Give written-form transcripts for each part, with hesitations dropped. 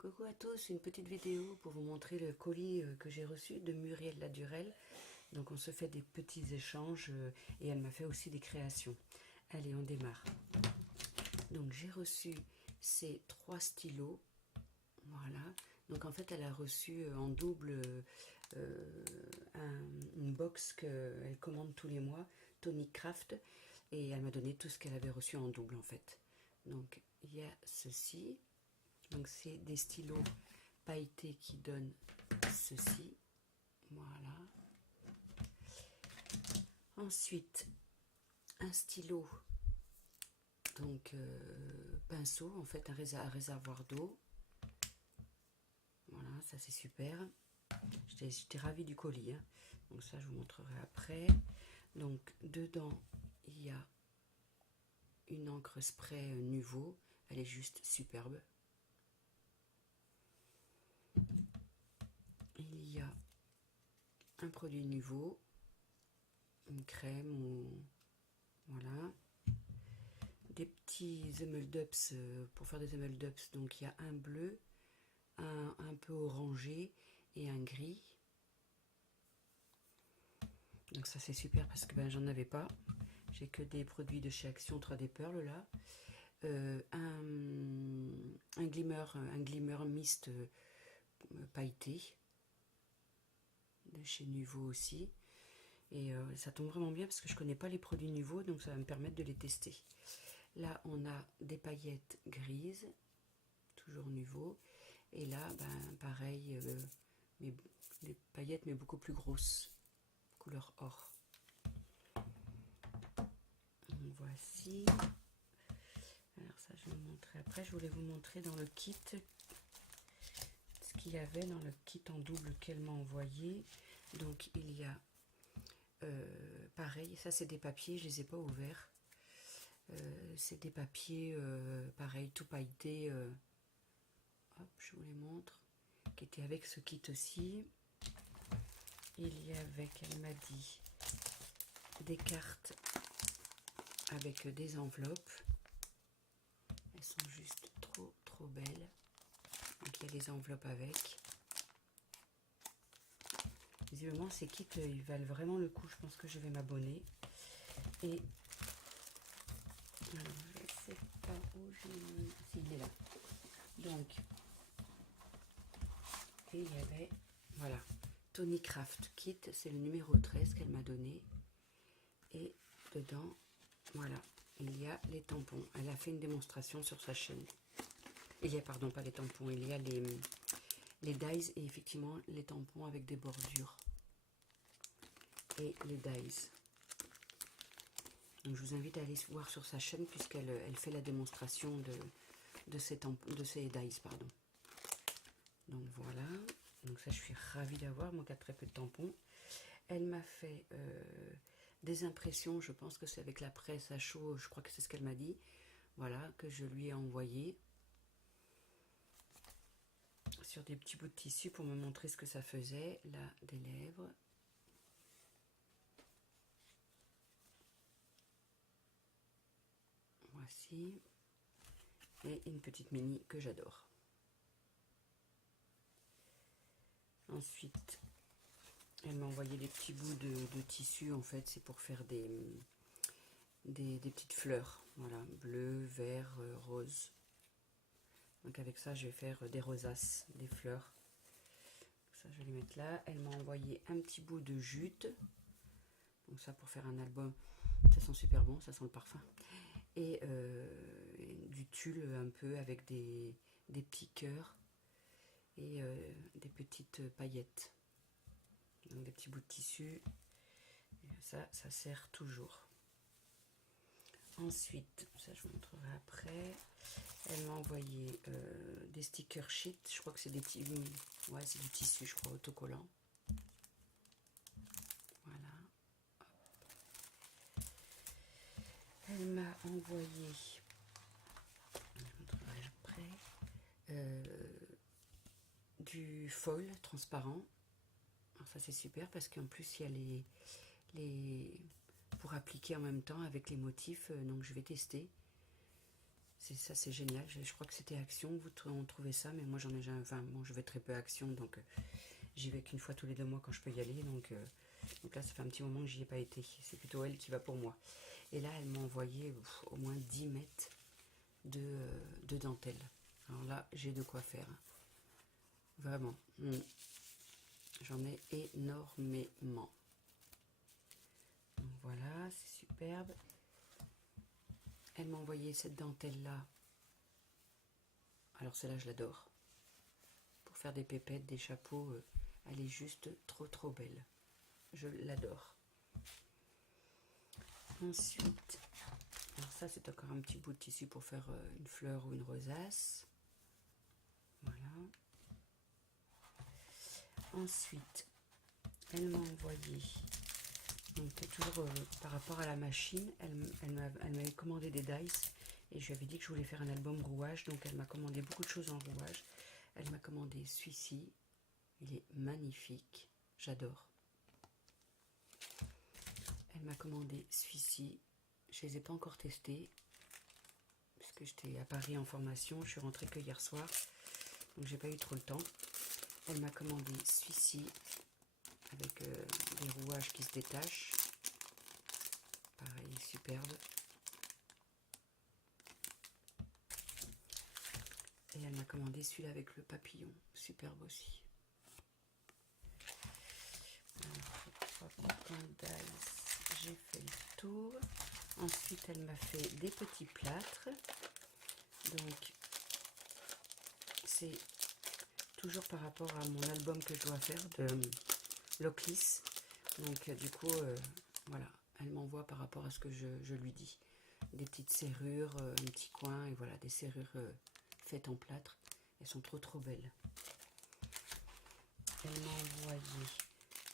Coucou à tous, une petite vidéo pour vous montrer le colis que j'ai reçu de Muriel Ladurel. Donc on se fait des petits échanges et elle m'a fait aussi des créations. Allez, on démarre. Donc j'ai reçu ces 3 stylos. Voilà. Donc en fait elle a reçu en double une box qu'elle commande tous les mois, Tonic Craft. Et elle m'a donné tout ce qu'elle avait reçu en double en fait. Donc il y a ceci. Donc c'est des stylos pailletés qui donnent ceci. Voilà. Ensuite, un stylo, donc pinceau, en fait un réservoir d'eau. Voilà, ça c'est super. J'étais ravie du colis. Hein. Donc ça je vous montrerai après. Donc dedans il y a une encre spray Nuvo. Elle est juste superbe. Il y a un produit Nuvo, une crème ou voilà, des petits Emeldups pour faire des Emeldups. Donc il y a un bleu, un peu orangé et un gris. Donc ça c'est super parce que j'en avais pas. J'ai que des produits de chez Action 3D Pearl là. Un glimmer mist pailleté de chez Nuvo aussi. Et ça tombe vraiment bien parce que je connais pas les produits Nuvo, donc ça va me permettre de les tester. Là on a des paillettes grises, toujours Nuvo. Et là, pareil, des paillettes mais beaucoup plus grosses, couleur or. Donc, voici. Alors ça, je vais vous montrer après. Je voulais vous montrer dans le kit ce qu'il y avait dans le kit en double qu'elle m'a envoyé. Donc il y a, pareil, ça c'est des papiers, je les ai pas ouverts. C'est des papiers, pareil, tout pailletés. Hop, je vous les montre. Qui était avec ce kit aussi. Il y avait, elle m'a dit, des cartes avec des enveloppes. Elles sont juste trop belles. Donc il y a des enveloppes avec. Visiblement ces kits ils valent vraiment le coup. Je pense que je vais m'abonner. Et alors, je sais pas où j'ai mis. Si, il est là. Donc et il y avait, voilà, Tonic Craft Kit, c'est le numéro 13 qu'elle m'a donné. Et dedans, voilà, il y a les tampons. Elle a fait une démonstration sur sa chaîne. Il y a, pardon, pas les tampons, il y a les dies et effectivement les tampons avec des bordures. Et les dies. Donc je vous invite à aller voir sur sa chaîne puisqu'elle fait la démonstration de ces dies, pardon. Donc voilà, donc ça je suis ravie d'avoir, moi qui a très peu de tampons. Elle m'a fait des impressions, je pense que c'est avec la presse à chaud, je crois que c'est ce qu'elle m'a dit. Voilà, que je lui ai envoyé sur des petits bouts de tissu pour me montrer ce que ça faisait. Là, des lèvres. Voici. Et une petite mini que j'adore. Ensuite, elle m'a envoyé des petits bouts de tissu, en fait, c'est pour faire des petites fleurs. Voilà, bleu, vert, rose. Donc avec ça, je vais faire des rosaces, des fleurs. Ça, je vais les mettre là. Elle m'a envoyé un petit bout de jute. Donc ça, pour faire un album, ça sent super bon, ça sent le parfum. Et du tulle un peu avec des petits cœurs et des petites paillettes. Donc des petits bouts de tissu. Et ça sert toujours. Ensuite, ça je vous montrerai après, elle m'a envoyé des stickers sheet, je crois que c'est des petits, ouais c'est du tissu je crois, autocollant. Voilà. Elle m'a envoyé, je vous montrerai après, du foil transparent. Alors ça c'est super parce qu'en plus il y a les pour appliquer en même temps avec les motifs, donc je vais tester. Ça, c'est génial. Je crois que c'était Action, on trouvait ça, mais moi j'en ai jamais. Enfin, bon, je vais très peu à Action, donc j'y vais qu'une fois tous les 2 mois quand je peux y aller. Donc là, ça fait un petit moment que j'y ai pas été. C'est plutôt elle qui va pour moi. Et là, elle m'a envoyé au moins 10 mètres de dentelle. Alors là, j'ai de quoi faire. Vraiment. J'en ai énormément. Donc voilà, c'est superbe. Elle m'a envoyé cette dentelle-là. Alors celle-là, je l'adore. Pour faire des pépettes, des chapeaux, elle est juste trop belle. Je l'adore. Ensuite, alors ça, c'est encore un petit bout de tissu pour faire une fleur ou une rosace. Voilà. Ensuite, elle m'a envoyé, donc toujours par rapport à la machine, elle m'avait commandé des dice et je lui avais dit que je voulais faire un album rouage, donc elle m'a commandé beaucoup de choses en rouage. Elle m'a commandé celui-ci, il est magnifique, j'adore. Elle m'a commandé celui-ci, je les ai pas encore testés, puisque j'étais à Paris en formation, je suis rentrée que hier soir, donc j'ai pas eu trop le temps. Elle m'a commandé celui-ci, avec des rouages qui se détachent. Pareil, superbe. Et elle m'a commandé celui-là avec le papillon, superbe aussi. J'ai fait le tour. Ensuite, elle m'a fait des petits plâtres. Donc, c'est toujours par rapport à mon album que je dois faire de Locklis. Donc, du coup, voilà, elle m'envoie par rapport à ce que je lui dis. Des petites serrures, un petit coin, et voilà, des serrures faites en plâtre. Elles sont trop belles. Elle m'a envoyé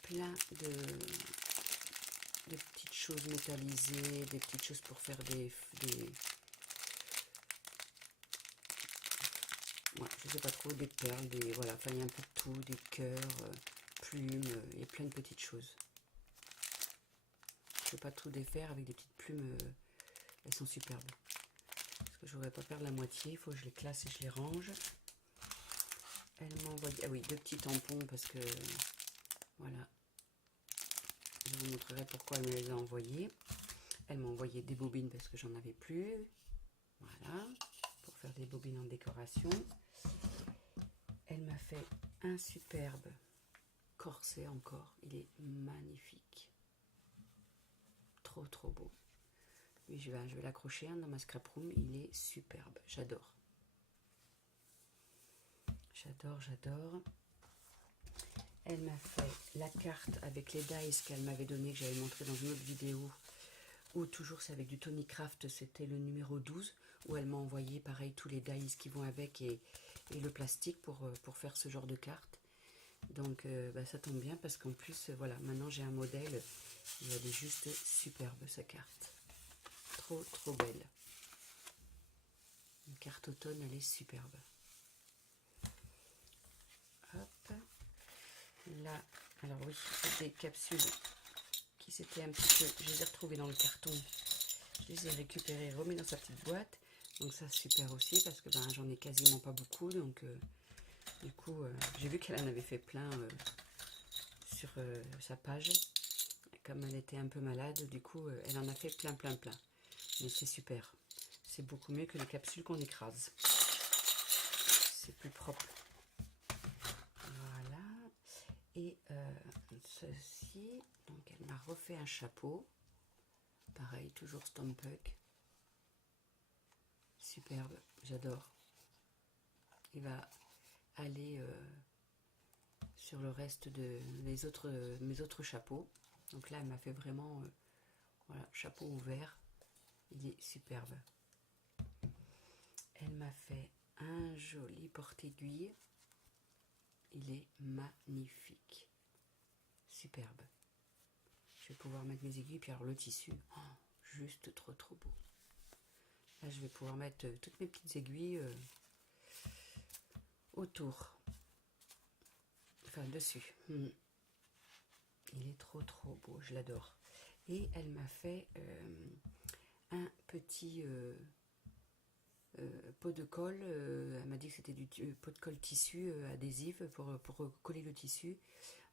plein de petites choses métallisées, des petites choses pour faire ouais, je sais pas trop, des perles, voilà, enfin il y a un peu de tout, des cœurs, plumes, il y a plein de petites choses. Je ne vais pas tout défaire avec des petites plumes, elles sont superbes. Parce que je voudrais pas perdre la moitié, il faut que je les classe et je les range. Elle m'a envoyé, ah oui, 2 petits tampons parce que, voilà, je vous montrerai pourquoi elle me les a envoyés. Elle m'a envoyé des bobines parce que j'en avais plus, voilà, pour faire des bobines en décoration. Elle m'a fait un superbe corset encore, il est magnifique, trop beau. Oui, je vais l'accrocher dans ma scrap room, il est superbe, j'adore. J'adore. Elle m'a fait la carte avec les dies qu'elle m'avait donné, que j'avais montré dans une autre vidéo, ou toujours c'est avec du Tony Craft, c'était le numéro 12, où elle m'a envoyé pareil tous les dies qui vont avec et le plastique pour faire ce genre de carte. Donc ça tombe bien parce qu'en plus, voilà, maintenant j'ai un modèle, elle est juste superbe sa carte. Trop belle. Une carte automne, elle est superbe. Hop. Là, alors oui, c'est des capsules qui s'étaient un petit peu, je les ai retrouvées dans le carton. Je les ai récupérées, remis dans sa petite boîte. Donc ça, super aussi parce que j'en ai quasiment pas beaucoup. Donc du coup, j'ai vu qu'elle en avait fait plein sur sa page. Comme elle était un peu malade, du coup, elle en a fait plein. Mais c'est super. C'est beaucoup mieux que les capsules qu'on écrase. C'est plus propre. Voilà. Et ceci, donc elle m'a refait un chapeau. Pareil, toujours Stompuck. Superbe, j'adore. Il va aller sur le reste de mes autres chapeaux. Donc là, elle m'a fait vraiment voilà, chapeau ouvert. Il est superbe. Elle m'a fait un joli porte-aiguille. Il est magnifique. Superbe. Je vais pouvoir mettre mes aiguilles. Puis alors le tissu, juste trop beau. Là, je vais pouvoir mettre toutes mes petites aiguilles autour. Enfin, dessus. Il est trop beau. Je l'adore. Et elle m'a fait un petit pot de colle, elle m'a dit que c'était du pot de colle tissu adhésif pour coller le tissu,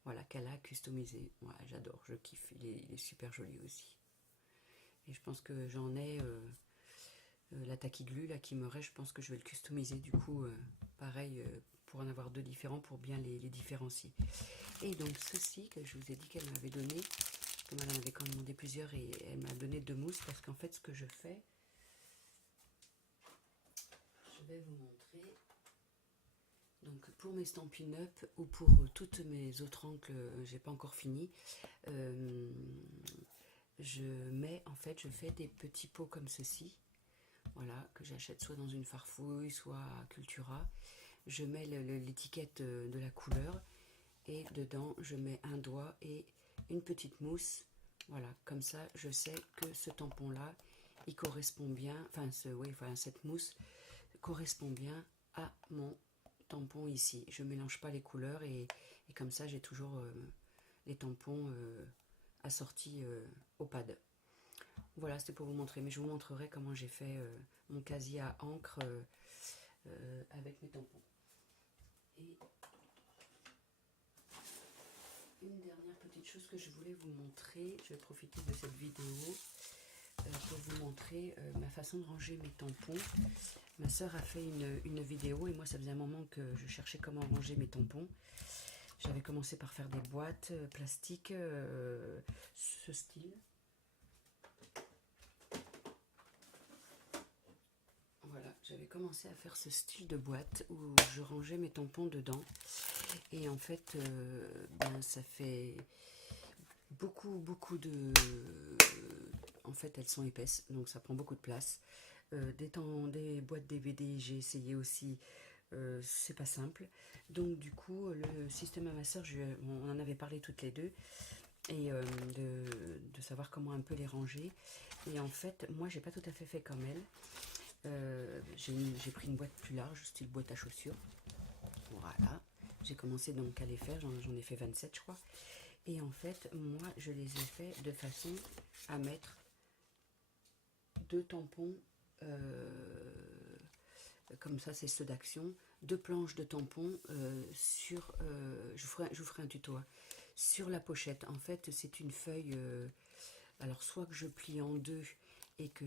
voilà, qu'elle a customisé. Voilà, j'adore, je kiffe, il est super joli aussi. Et je pense que j'en ai la tacky glue là qui me reste, je pense que je vais le customiser du coup, pareil, pour en avoir deux différents pour bien les différencier. Et donc ceci que je vous ai dit qu'elle m'avait donné, comme elle en avait commandé plusieurs et elle m'a donné deux mousses, parce qu'en fait ce que je fais, je vais vous montrer. Donc pour mes Stampin' Up ou pour toutes mes autres encres, j'ai pas encore fini. Je mets, en fait, je fais des petits pots comme ceci, voilà, que j'achète soit dans une Farfouille, soit à Cultura. Je mets l'étiquette de la couleur et dedans je mets un doigt et une petite mousse. Voilà, comme ça je sais que ce tampon là, il correspond bien, enfin, cette mousse correspond bien à mon tampon ici. Je mélange pas les couleurs et comme ça j'ai toujours les tampons assortis au pad. Voilà, c'était pour vous montrer, mais je vous montrerai comment j'ai fait mon casier à encre avec mes tampons. Et une dernière petite chose que je voulais vous montrer, je vais profiter de cette vidéo pour vous montrer ma façon de ranger mes tampons. Ma soeur a fait une vidéo et moi ça faisait un moment que je cherchais comment ranger mes tampons. J'avais commencé par faire des boîtes plastiques, ce style. Voilà, j'avais commencé à faire ce style de boîte où je rangeais mes tampons dedans. Et en fait, ça fait beaucoup de... En fait, elles sont épaisses, donc ça prend beaucoup de place. Des boîtes DVD, j'ai essayé aussi, c'est pas simple. Donc du coup, le système à ma soeur, on en avait parlé toutes les deux, et de savoir comment un peu les ranger. Et en fait, moi, j'ai pas tout à fait comme elle. J'ai pris une boîte plus large, style boîte à chaussures. Voilà. J'ai commencé donc à les faire, j'en ai fait 27 je crois. Et en fait, moi, je les ai fait de façon à mettre deux tampons, comme ça, c'est ceux d'Action, deux planches de tampons je vous ferai un tuto, hein, sur la pochette. En fait, c'est une feuille, alors soit que je plie en deux et que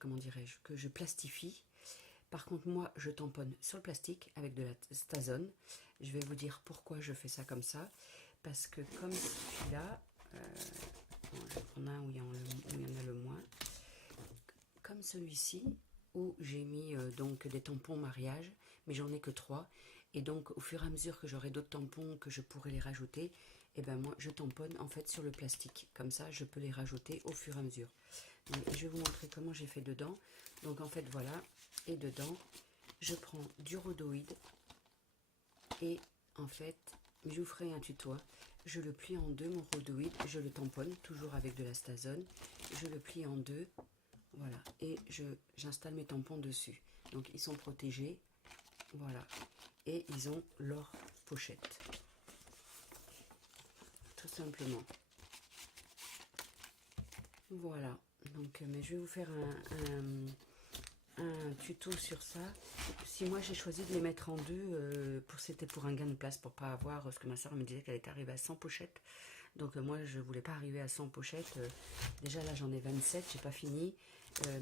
comment dirais-je, que je plastifie. Par contre, moi, je tamponne sur le plastique avec de la Stazone. Je vais vous dire pourquoi je fais ça comme ça. Parce que comme celui-là, je vais prendre un où il y en a le moins. Comme celui-ci, où j'ai mis donc des tampons mariage, mais j'en ai que 3. Et donc, au fur et à mesure que j'aurai d'autres tampons que je pourrai les rajouter, et ben moi, je tamponne en fait sur le plastique. Comme ça, je peux les rajouter au fur et à mesure. Donc, je vais vous montrer comment j'ai fait dedans. Donc, en fait, voilà. Et dedans, je prends du rhodoïde et en fait, je vous ferai un tuto. Je le plie en deux, mon rhodoïde, je le tamponne toujours avec de la Stazone. Je le plie en deux, voilà, et j'installe mes tampons dessus. Donc ils sont protégés, voilà, et ils ont leur pochette, tout simplement. Voilà, donc mais je vais vous faire un tuto sur ça. Si moi j'ai choisi de les mettre en deux, c'était pour un gain de place, pour pas avoir ce que ma soeur me disait qu'elle était arrivée à 100 pochettes. Donc moi je voulais pas arriver à 100 pochettes. Déjà là j'en ai 27, j'ai pas fini,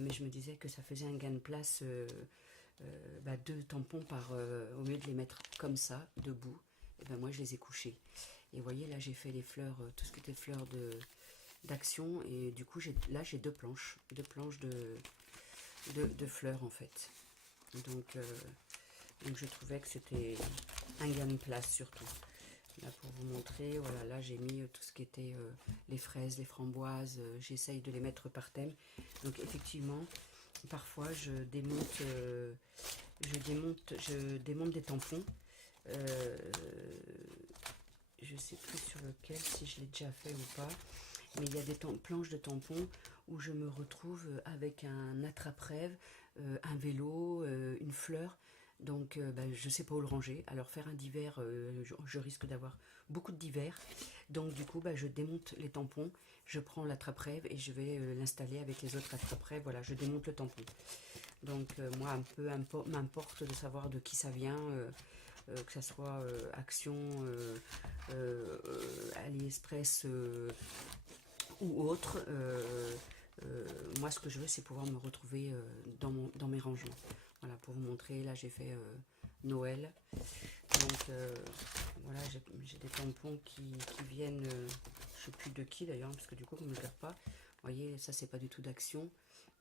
mais je me disais que ça faisait un gain de place, deux tampons au lieu de les mettre comme ça, debout, et ben moi je les ai couchés. Et vous voyez là j'ai fait les fleurs, tout ce qui était fleurs d'Action, et du coup là j'ai deux planches de fleurs en fait. Donc je trouvais que c'était un gain de place surtout. Là pour vous montrer, voilà, là j'ai mis tout ce qui était les fraises, les framboises, j'essaye de les mettre par thème. Donc effectivement, parfois je démonte des tampons. Je sais plus sur lequel, si je l'ai déjà fait ou pas. Mais il y a des planches de tampons où je me retrouve avec un attrape-rêve, un vélo, une fleur. Donc je ne sais pas où le ranger. Alors faire un divers, je risque d'avoir beaucoup de divers. Donc du coup je démonte les tampons, je prends l'attrape-rêve et je vais l'installer avec les autres attrape-rêves. Voilà, je démonte le tampon. Donc moi, un peu m'importe de savoir de qui ça vient, que ça soit Action, AliExpress ou autre. Moi, ce que je veux, c'est pouvoir me retrouver dans mes rangements. Voilà, pour vous montrer, là j'ai fait Noël. Donc voilà, j'ai des tampons qui viennent, je sais plus de qui d'ailleurs, parce que du coup, comme je ne regarde pas, vous voyez, ça c'est pas du tout d'Action.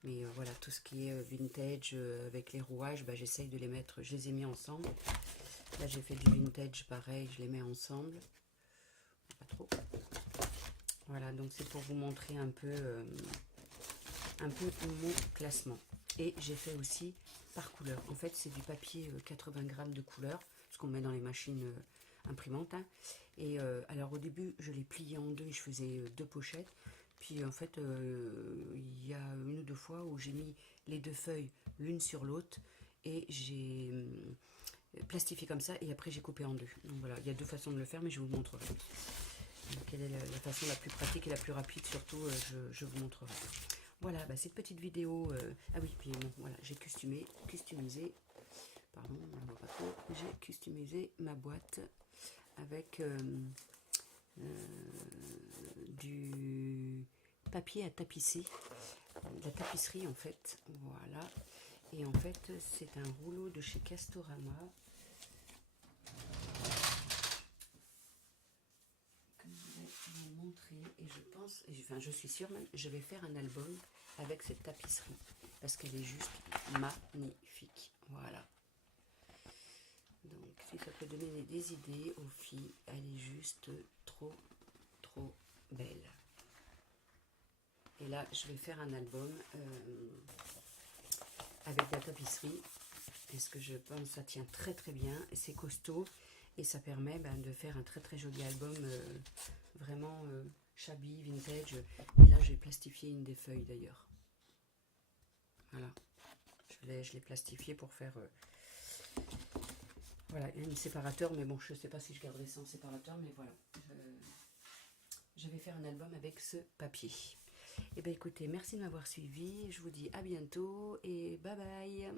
Mais voilà, tout ce qui est vintage avec les rouages, bah, j'essaye de les mettre, je les ai mis ensemble. Là j'ai fait du vintage pareil, je les mets ensemble. Pas trop. Voilà, donc c'est pour vous montrer un peu mon classement. Et j'ai fait aussi par couleur. En fait, c'est du papier 80 grammes de couleur, ce qu'on met dans les machines imprimantes. Hein. Et alors au début, je l'ai plié en deux et je faisais deux pochettes. Puis en fait, il y a une ou deux fois où j'ai mis les deux feuilles l'une sur l'autre et j'ai plastifié comme ça et après j'ai coupé en deux. Donc voilà, il y a deux façons de le faire, mais je vous montrerai. Quelle est la façon la plus pratique et la plus rapide, surtout, je vous montrerai. Voilà, bah, cette petite vidéo. Ah oui, puis bon, voilà, j'ai customisé, pardon, on ne voit pas trop. J'ai customisé ma boîte avec du papier à tapisser, de la tapisserie en fait. Voilà, et en fait, c'est un rouleau de chez Castorama. Et je pense, enfin je suis sûre même, je vais faire un album avec cette tapisserie parce qu'elle est juste magnifique. Voilà. Donc si ça peut donner des idées aux filles, elle est juste trop belle. Et là je vais faire un album avec la tapisserie. Est-ce que je pense que ça tient très bien, c'est costaud et ça permet de faire un très joli album vraiment shabby, vintage. Et là j'ai plastifié une des feuilles d'ailleurs. Voilà, je l'ai plastifié pour faire voilà, un séparateur, mais bon, je ne sais pas si je garderai ça en séparateur, mais voilà, je vais faire un album avec ce papier. Et bien écoutez, merci de m'avoir suivi, je vous dis à bientôt et bye bye.